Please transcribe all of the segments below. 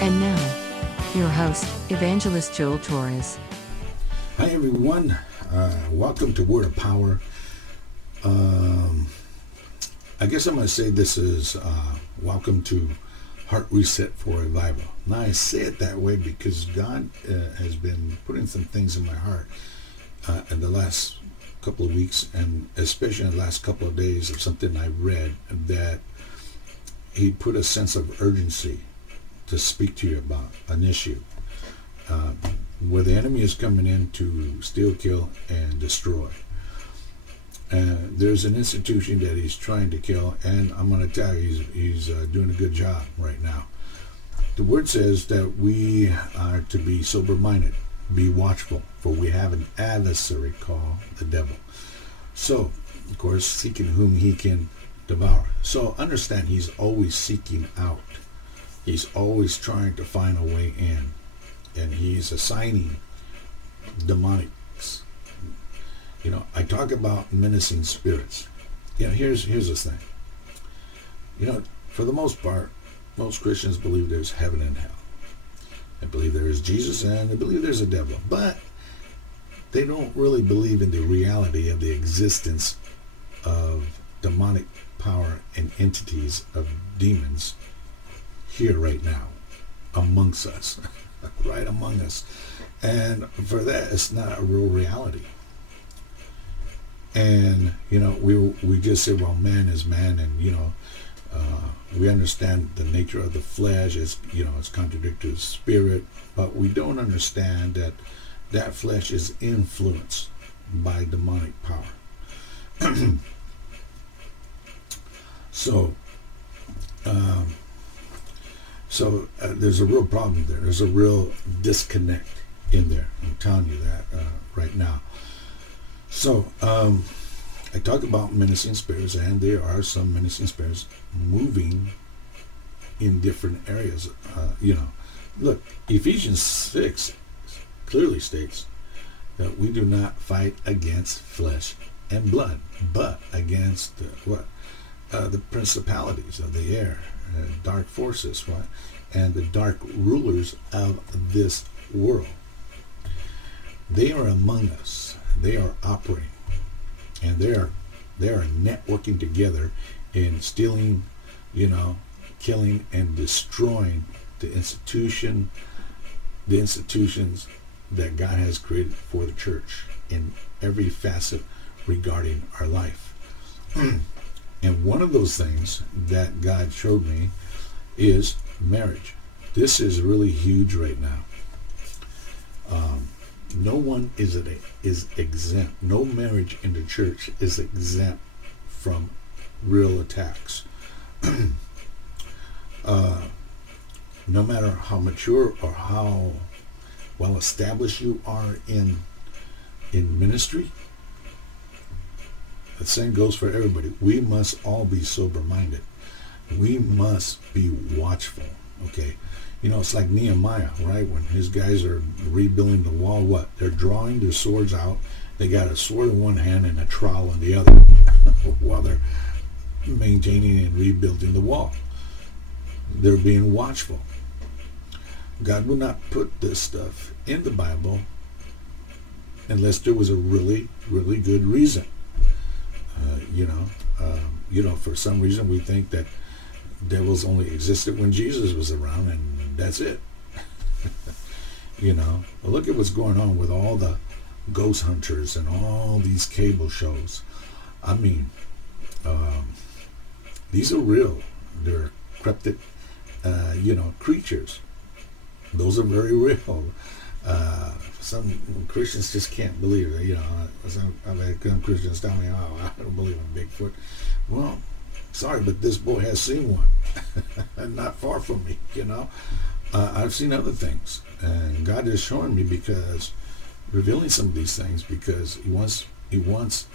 And now, your host, Evangelist Joel Torres. Hi everyone, welcome to Word of Power. I guess I'm going to say this is welcome to Heart Reset for Revival. Now I say it that way because God has been putting some things in my heart in the last couple of weeks, and especially in the last couple of days, of something I read that He put a sense of urgency to speak to you about an issue where the enemy is coming in to steal, kill, and destroy. There's an institution that he's trying to kill, and I'm going to tell you, he's doing a good job right now. The word says that we are to be sober-minded, be watchful, for we have an adversary called the devil. So, of course, seeking whom he can devour. So understand, he's always seeking out. He's always trying to find a way in. And he's assigning demonics. You know, I talk about menacing spirits. You know, here's the thing. You know, for the most part, most Christians believe there's heaven and hell. They believe there is Jesus and they believe there's a devil. But they don't really believe in the reality of the existence of demonic power and entities of demons here right now amongst us. Right among us. And for that, it's not a real reality. And, you know, we just say, well, man is man, and, you know, we understand the nature of the flesh is, you know, it's contradictory to spirit, but we don't understand that that flesh is influenced by demonic power. So there's a real problem there. There's a real disconnect in there. I'm telling you that right now. So I talk about menacing spirits, and there are some menacing spirits moving in different areas. You know, look, Ephesians 6 clearly states that we do not fight against flesh and blood, but against the principalities of the air, dark forces, and the dark rulers of this world. They are among us. They are operating, and they are networking together in stealing, you know, killing and destroying the institutions that God has created for the church in every facet regarding our life. And one of those things that God showed me is marriage. This is really huge right now. No one is exempt. No marriage in the church is exempt from real attacks. No matter how mature or how well established you are in ministry, the same goes for everybody. We must all be sober-minded. We must be watchful, okay? You know, it's like Nehemiah, right? When his guys are rebuilding the wall, what? They're drawing their swords out. They got a sword in one hand and a trowel in the other while they're maintaining and rebuilding the wall. They're being watchful. God would not put this stuff in the Bible unless there was a really, really good reason. For some reason we think that devils only existed when Jesus was around, and that's it. Well, look at what's going on with all the ghost hunters and all these cable shows. I mean, these are real. They're cryptic, creatures. Those are very real. Some Christians just can't believe it. I've had some Christians tell me, "Oh, I don't believe in Bigfoot." Well, sorry, but this boy has seen one, and not far from me. I've seen other things, and God is showing me, because revealing some of these things, because He wants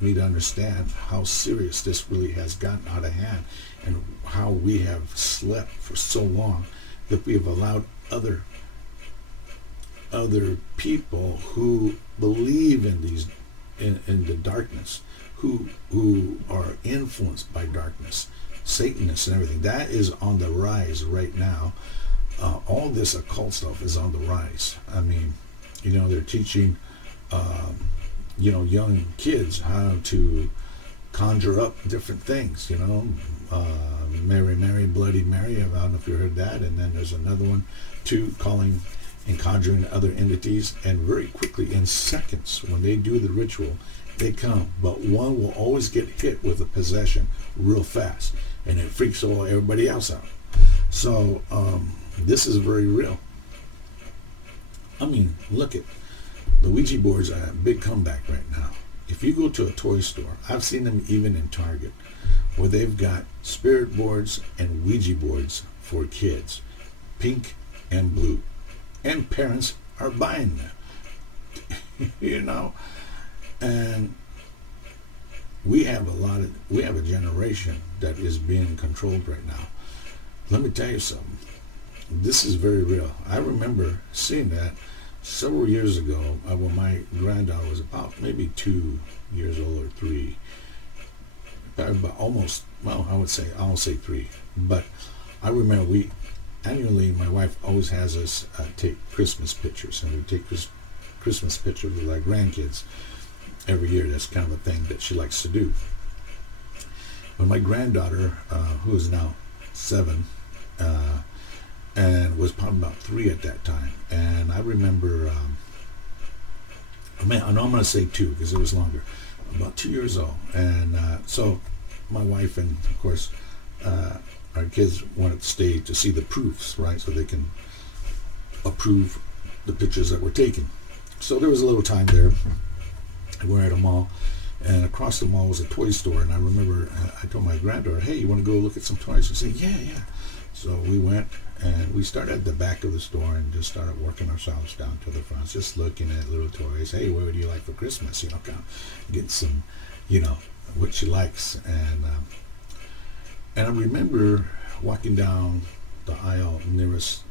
me to understand how serious this really has gotten out of hand, and how we have slept for so long that we have allowed other people who believe in these in the darkness, who are influenced by darkness, Satanists and everything. That is on the rise right now. all this occult stuff is on the rise. I mean, they're teaching, young kids how to conjure up different things, Mary, Mary, Bloody Mary. I don't know if you heard that. And then there's another one, too, calling and conjuring other entities. And very quickly, in seconds, when they do the ritual, they come. But one will always get hit with a possession real fast. And it freaks everybody else out. So this is very real. I mean, look at the Ouija boards are a big comeback right now. If you go to a toy store, I've seen them even in Target, where they've got spirit boards and Ouija boards for kids, pink and blue. And parents are buying them. And we have a generation that is being controlled right now. Let me tell you something. This is very real. I remember seeing that several years ago when my granddaughter was about maybe 2 years old or 3. Probably about I'll say 3. But I remember annually, my wife always has us take Christmas pictures. And we take Christmas pictures with our grandkids every year. That's kind of a thing that she likes to do. But my granddaughter, who is now 7, and was probably about 3 at that time. And I remember, I'm going to say 2 because it was longer, about 2 years old. And so my wife and, of course, our kids wanted to stay to see the proofs, right, so they can approve the pictures that were taken. So there was a little time there. We're at a mall, and across the mall was a toy store. And I remember I told my granddaughter, hey, you want to go look at some toys? She said, yeah. So we went, and we started at the back of the store and just started working ourselves down to the front, just looking at little toys. Hey, what would you like for Christmas? Kind of get some, what she likes. And I remember walking down the aisle nearest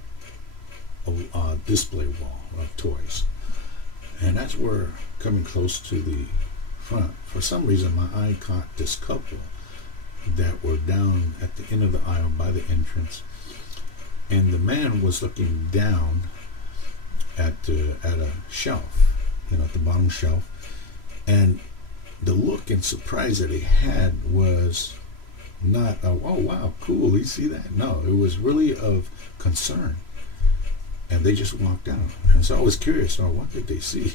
a display wall of toys. And as we're coming close to the front, for some reason my eye caught this couple that were down at the end of the aisle by the entrance. And the man was looking down at a shelf, at the bottom shelf. And the look and surprise that he had was not, oh wow, cool, you see that? No, it was really of concern. And they just walked down. And so I was curious, what did they see,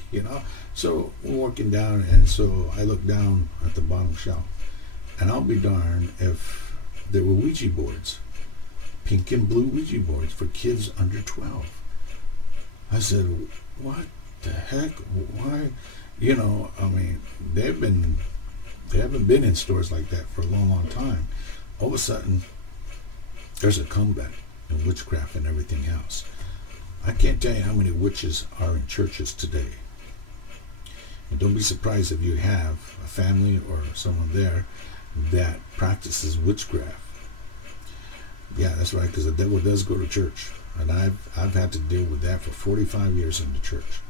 So we're walking down, and so I looked down at the bottom shelf. And I'll be darned if there were Ouija boards, pink and blue Ouija boards for kids under 12. I said, what the heck? Why? They haven't been in stores like that for a long time. All of a sudden, there's a comeback in witchcraft and everything else. I can't tell you how many witches are in churches today. And don't be surprised if you have a family or someone there that practices witchcraft. Yeah, that's right, because the devil does go to church. And I've had to deal with that for 45 years in the church.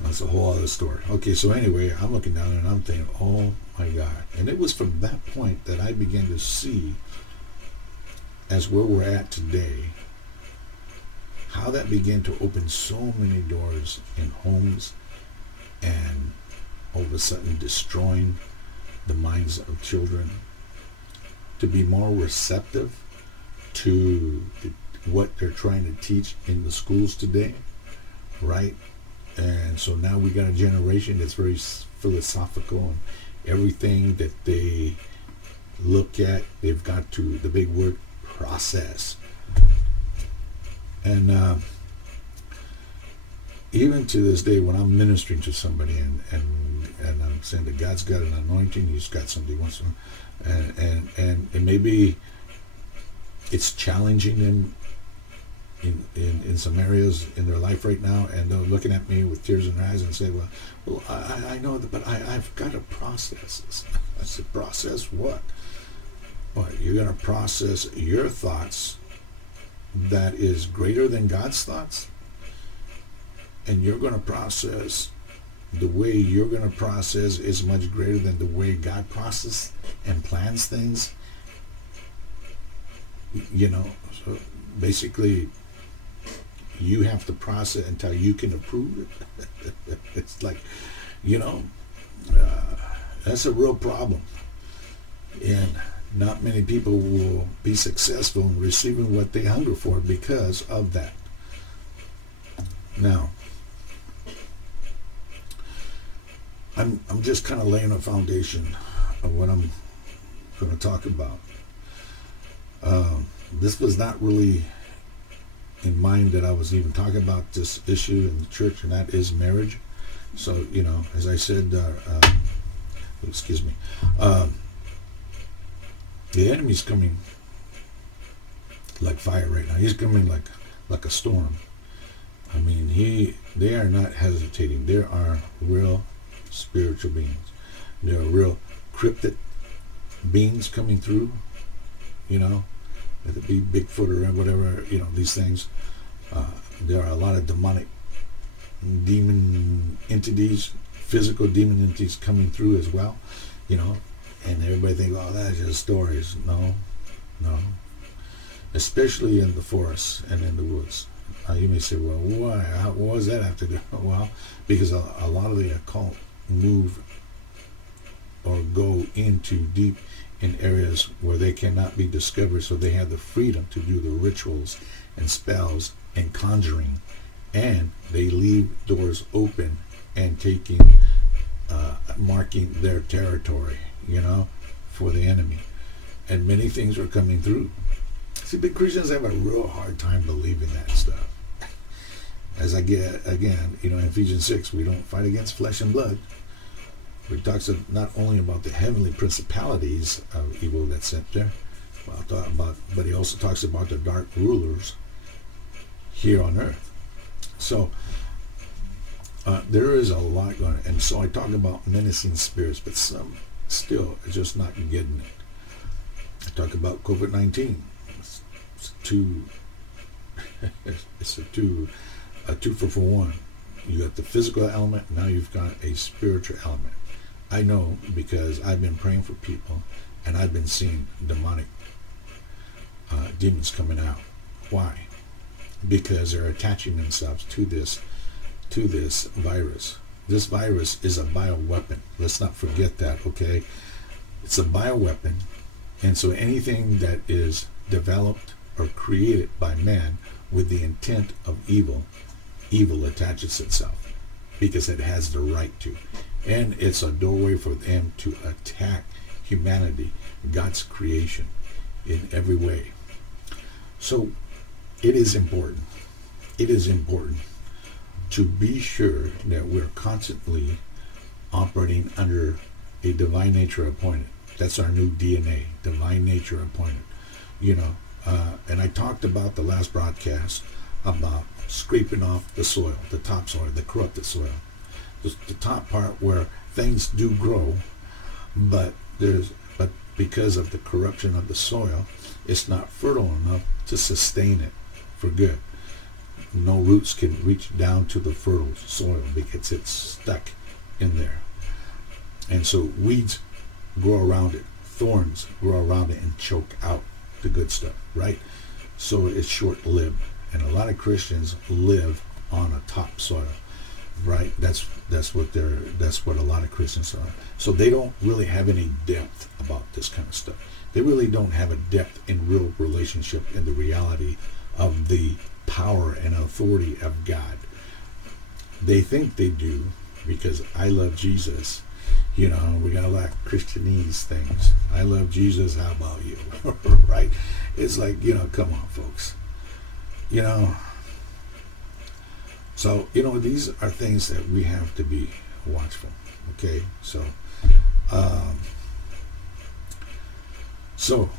That's a whole other story. Okay, so anyway, I'm looking down and I'm thinking, oh my God. And it was from that point that I began to see, as where we're at today, how that began to open so many doors in homes and all of a sudden destroying the minds of children to be more receptive to what they're trying to teach in the schools today, right? And so now we got a generation that's very philosophical, and everything that they look at, they've got to, the big word, process. And even to this day, when I'm ministering to somebody and I'm saying that God's got an anointing, He's got something He wants to, and it may be it's challenging them in some areas in their life right now, and they're looking at me with tears in their eyes and say, well, I know that, but I've got to process this. I said, process what? What, you're going to process your thoughts that is greater than God's thoughts? And you're going to process the way you're going to process is much greater than the way God processes and plans things. So basically, you have to process until you can approve it. It's like, you know, that's a real problem. And not many people will be successful in receiving what they hunger for because of that. Now, I'm just kind of laying a foundation of what I'm going to talk about. This was not really in mind that I was even talking about this issue in the church, and that is marriage. So, you know, as I said, excuse me, the enemy's coming like fire right now. He's coming like a storm. I mean, they are not hesitating. There are real spiritual beings. There are real cryptid beings coming through, you know, whether it be Bigfoot or whatever, you know, these things. There are a lot of demonic demon entities, physical demon entities coming through as well, you know, and everybody thinks, oh, that's just stories. No. Especially in the forests and in the woods. You may say, well, why? What does that have to do? Well, because a lot of the occult move or go into deep in areas where they cannot be discovered, so they have the freedom to do the rituals and spells and conjuring, and they leave doors open and marking their territory, you know, for the enemy. And many things are coming through. See, but Christians have a real hard time believing that stuff. As I get, again, you know, in Ephesians 6, we don't fight against flesh and blood. It talks not only about the heavenly principalities of evil that's sent there, but he also talks about the dark rulers here on earth. So there is a lot going on. And so I talk about menacing spirits, but some still are just not getting it. I talk about COVID-19. It's a two for one. You got the physical element, now you've got a spiritual element. I know because I've been praying for people and I've been seeing demonic demons coming out. Why? Because they're attaching themselves to this virus. This virus is a bioweapon. Let's not forget that, okay? It's a bioweapon, and so anything that is developed or created by man with the intent of evil attaches itself because it has the right to. And it's a doorway for them to attack humanity, God's creation, in every way. So it is important to be sure that we're constantly operating under a divine nature appointed. That's our new DNA, divine nature appointed. You know, and I talked about the last broadcast about scraping off the soil, the topsoil, the corrupted soil. The top part where things do grow, but because of the corruption of the soil, it's not fertile enough to sustain it for good. No roots can reach down to the fertile soil because it's stuck in there. And so weeds grow around it, thorns grow around it and choke out the good stuff, right? So it's short-lived. And a lot of Christians live on a topsoil. Right, that's what a lot of Christians are. So they don't really have any depth about this kind of stuff. They really don't have a depth in real relationship in the reality of the power and authority of God. They think they do because I love Jesus. You know, we got a lot of Christianese things. I love Jesus, how about you? Right? It's like, you know, come on, folks. You know, so, you know, these are things that we have to be watchful. Okay, so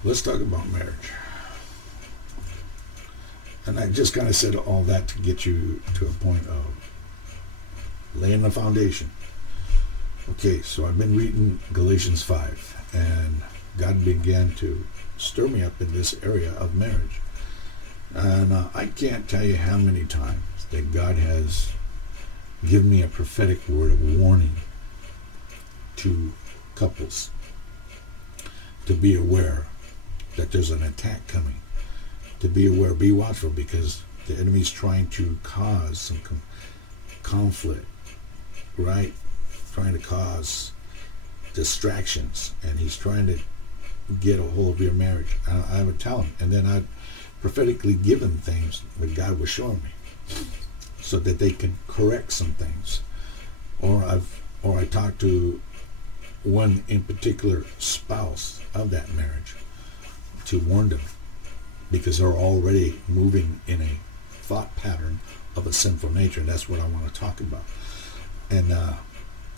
let's talk about marriage. And I just kind of said all that to get you to a point of laying the foundation. Okay, so I've been reading Galatians 5, and God began to stir me up in this area of marriage. And I can't tell you how many times that God has given me a prophetic word of warning to couples to be aware that there's an attack coming, to be aware, be watchful, because The enemy's trying to cause some conflict, right? Trying to cause distractions, and he's trying to get a hold of your marriage. I would tell him, and then I'd prophetically give him things that God was showing me, so that they can correct some things. Or I talk to one in particular spouse of that marriage to warn them, because they're already moving in a thought pattern of a sinful nature, and that's what I want to talk about. And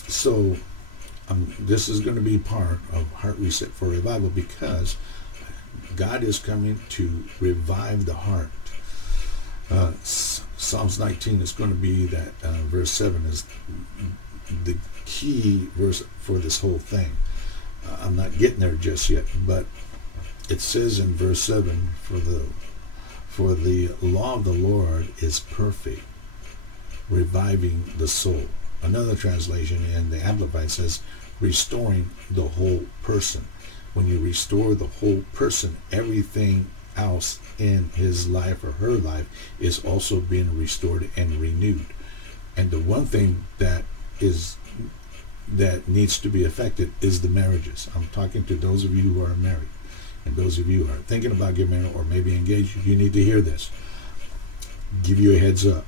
so this is going to be part of Heart Reset for Revival, because God is coming to revive the heart. Psalms 19 is going to be that verse 7 is the key verse for this whole thing. I'm not getting there just yet, but it says in verse 7, for the law of the Lord is perfect, reviving the soul. Another translation in the Amplified says, restoring the whole person. When you restore the whole person, everything else in his life or her life is also being restored and renewed. And the one thing that needs to be affected is the marriages. I'm talking to those of you who are married, and those of you who are thinking about getting married or maybe engaged. You need to hear this. Give you a heads up.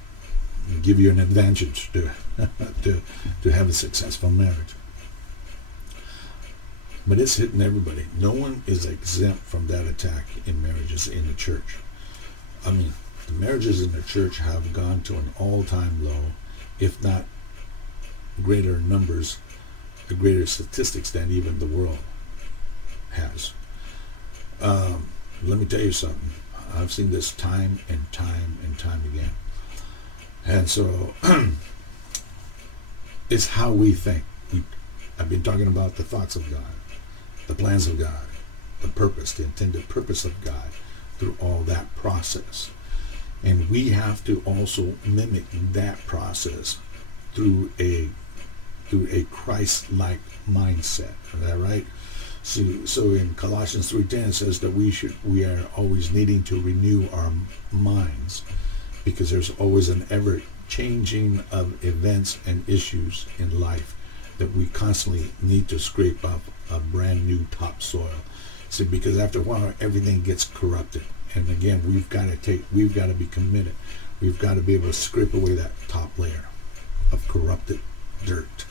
Give you an advantage to to have a successful marriage. But it's hitting everybody. No one is exempt from that attack in marriages in the church. I mean, the marriages in the church have gone to an all-time low, if not greater numbers, greater statistics than even the world has. Let me tell you something. I've seen this time and time and time again. And so it's how we think. I've been talking about the thoughts of God, the plans of God, the purpose, the intended purpose of God through all that process. And we have to also mimic that process through a Christ-like mindset. Is that right? So in Colossians 3:10 it says that we are always needing to renew our minds, because there's always an ever-changing of events and issues in life that we constantly need to scrape up a brand new topsoil. See, because after a while everything gets corrupted, and again we've got to be committed. We've got to be able to scrape away that top layer of corrupted dirt.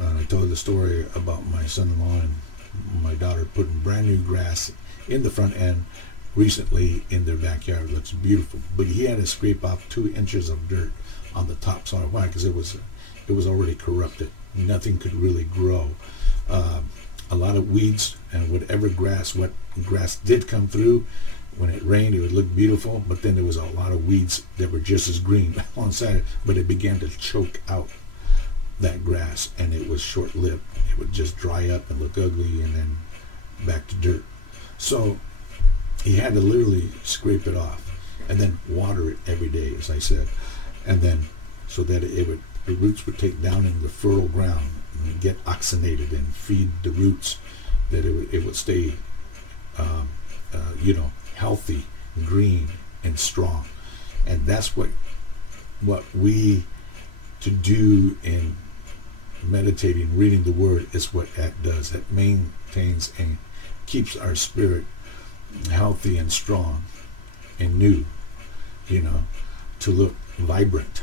I told the story about my son-in-law and my daughter putting brand new grass in the front end recently in their backyard. It looks beautiful, but he had to scrape off 2 inches of dirt on the top soil. Why? Because it was already corrupted. Nothing could really grow. A lot of weeds and what grass did come through. When it rained, it would look beautiful, but then there was a lot of weeds that were just as green alongside it, but it began to choke out that grass, and it was short-lived. It would just dry up and look ugly, and then back to dirt. So he had to literally scrape it off and then water it every day, as I said, and then so that the roots would take down in the fertile ground and get oxygenated and feed the roots, that it would stay healthy, green, and strong. And that's what we to do in meditating, reading the Word, is what that does. That maintains and keeps our spirit healthy and strong and new, to look vibrant,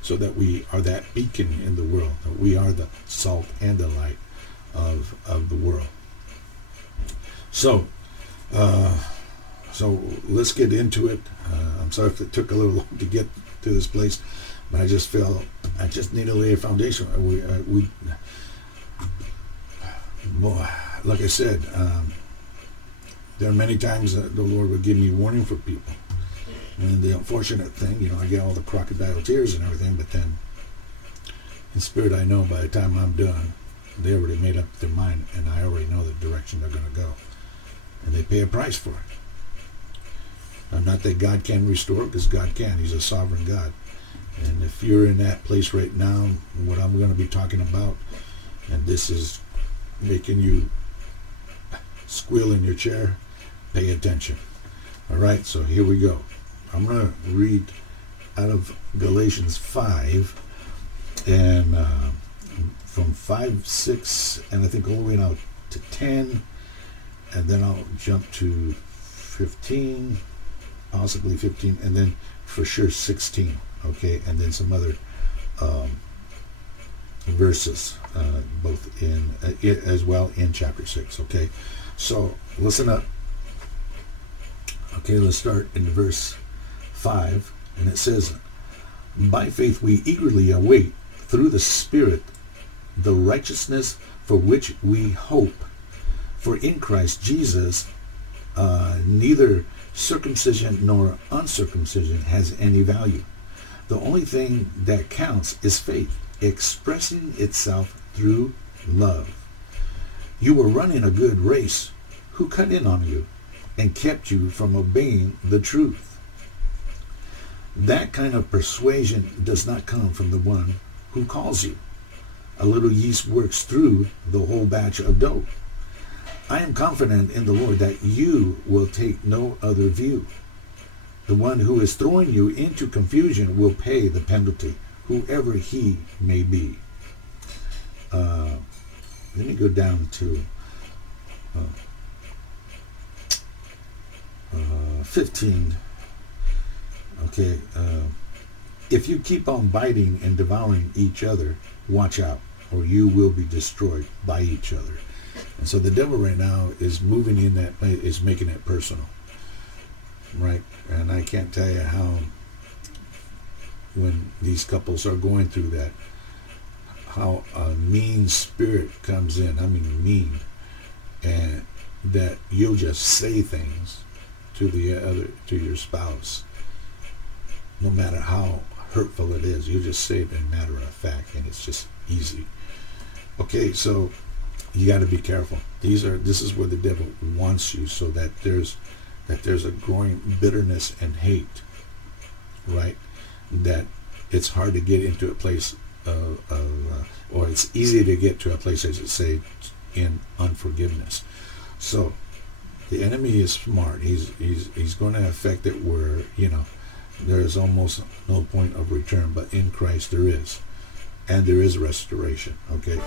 so that we are that beacon in the world, that we are the salt and the light of the world. So let's get into it. I'm sorry if it took a little long to get to this place, but I just felt I just need to lay a foundation. Like I said, there are many times that the Lord would give me warning for people. And the unfortunate thing, I get all the crocodile tears and everything, but then in spirit I know by the time I'm done, they already made up their mind, and I already know the direction they're going to go. And they pay a price for it. Now, not that God can restore, because God can. He's a sovereign God. And if you're in that place right now, what I'm going to be talking about, and this is making you squeal in your chair, pay attention. All right, so here we go. I'm going to read out of Galatians 5, and from 5, 6, and I think all the way now to 10, and then I'll jump to 15, possibly 15, and then for sure 16, okay, and then some other verses, both in as well in chapter 6, okay. So listen up. Okay, let's start in verse 5, and it says, by faith we eagerly await through the Spirit the righteousness for which we hope. For in Christ Jesus neither circumcision nor uncircumcision has any value. The only thing that counts is faith, expressing itself through love. You were running a good race. Who cut in on you and kept you from obeying the truth? That kind of persuasion does not come from the one who calls you. A little yeast works through the whole batch of dough. I am confident in the Lord that you will take no other view. The one who is throwing you into confusion will pay the penalty, whoever he may be. Let me go down to 15. Okay. If you keep on biting and devouring each other, watch out, or you will be destroyed by each other. And so the devil right now is moving in that, is making it personal, right? And I can't tell you how, when these couples are going through that, how a mean spirit comes in. I mean mean, and that you'll just say things to to your spouse, no matter how hurtful it is. You just say it in matter of fact, and it's just easy. Okay, so you got to be careful. This is where the devil wants you, so that there's a growing bitterness and hate, right? That it's hard to get into a place or it's easy to get to a place, as it say, in unforgiveness. So the enemy is smart. He's going to affect it where, there's almost no point of return, but in Christ there is, and there is restoration. Okay.